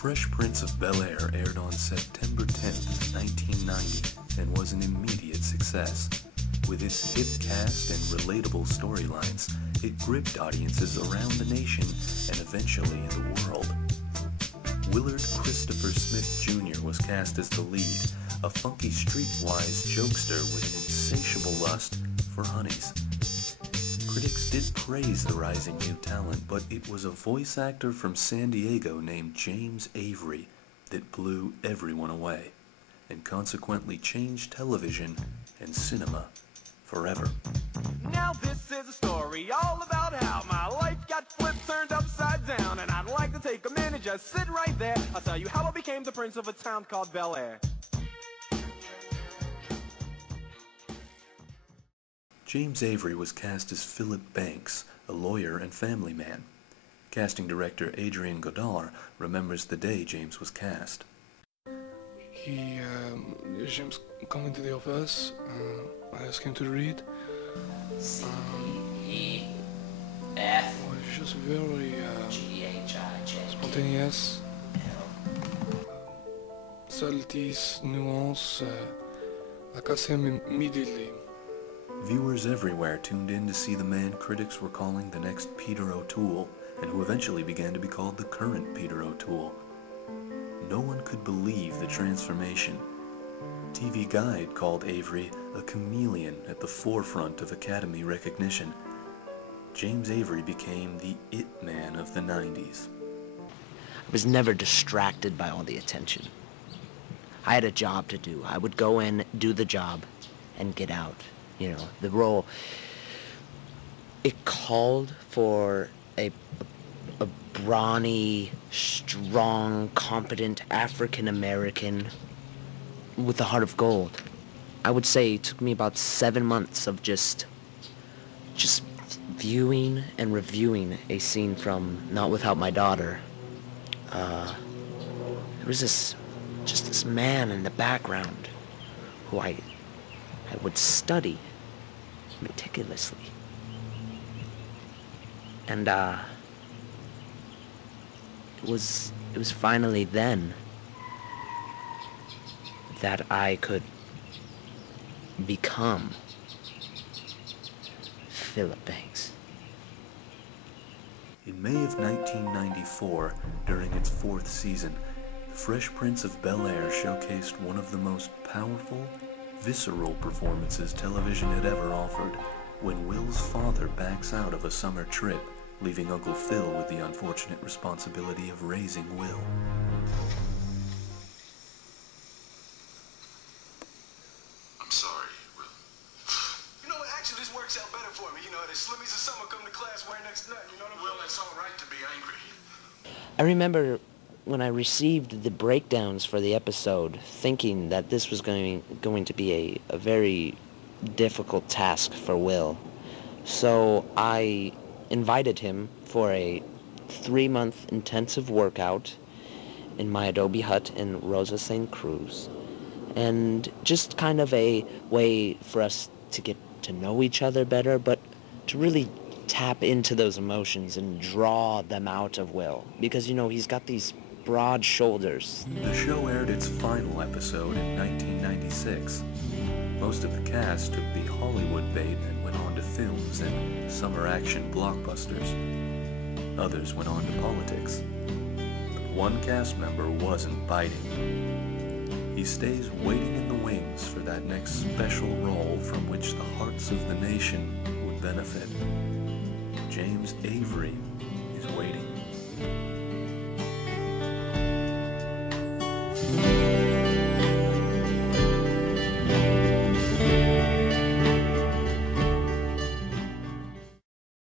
Fresh Prince of Bel-Air aired on September 10th, 1990, and was an immediate success. With its hip cast and relatable storylines, it gripped audiences around the nation and eventually in the world. Willard Christopher Smith Jr. was cast as the lead, a funky streetwise jokester with an insatiable lust for honeys. Critics did praise the rising new talent, but it was a voice actor from San Diego named James Avery that blew everyone away, and consequently changed television and cinema forever. Now this is a story all about how my life got flipped, turned upside down, and I'd like to take a minute, just sit right there. I'll tell you how I became the prince of a town called Bel-Air. James Avery was cast as Philip Banks, a lawyer and family man. Casting director Godard remembers the day James was cast. James come into the office, I asked him to read. F was just very G-H-I-J spontaneous. Subtleties, nuance, I cast him immediately. Viewers everywhere tuned in to see the man critics were calling the next Peter O'Toole, and who eventually began to be called the current Peter O'Toole. No one could believe the transformation. TV Guide called Avery a chameleon at the forefront of Academy recognition. James Avery became the it man of the 90s. I was never distracted by all the attention. I had a job to do. I would go in, do the job, and get out. You know, the role, it called for a brawny, strong, competent African-American with a heart of gold. I would say it took me about 7 months of just viewing and reviewing a scene from Not Without My Daughter. There was this man in the background who I would study meticulously. And it was finally then that I could become Philip Banks. In May of 1994, during its 4th season, The Fresh Prince of Bel-Air showcased one of the most powerful, visceral performances television had ever offered, when Will's father backs out of a summer trip, leaving Uncle Phil with the unfortunate responsibility of raising Will. I'm sorry, Will. You know what, actually this works out better for me. You know, the slimmies of summer come to class wearing next to nothing, you know what I mean? Will, it's all right to be angry. I remember when I received the breakdowns for the episode, thinking that this was going to be a very difficult task for Will. So I invited him for a 3-month intensive workout in my Adobe hut in Rosa St. Cruz, and just kind of a way for us to get to know each other better, but to really tap into those emotions and draw them out of Will, because, you know, he's got these broad shoulders. The show aired its final episode in 1996. Most of the cast took the Hollywood bait and went on to films and summer action blockbusters. Others went on to politics. But one cast member wasn't biting. He stays waiting in the wings for that next special role from which the hearts of the nation would benefit. James Avery is waiting.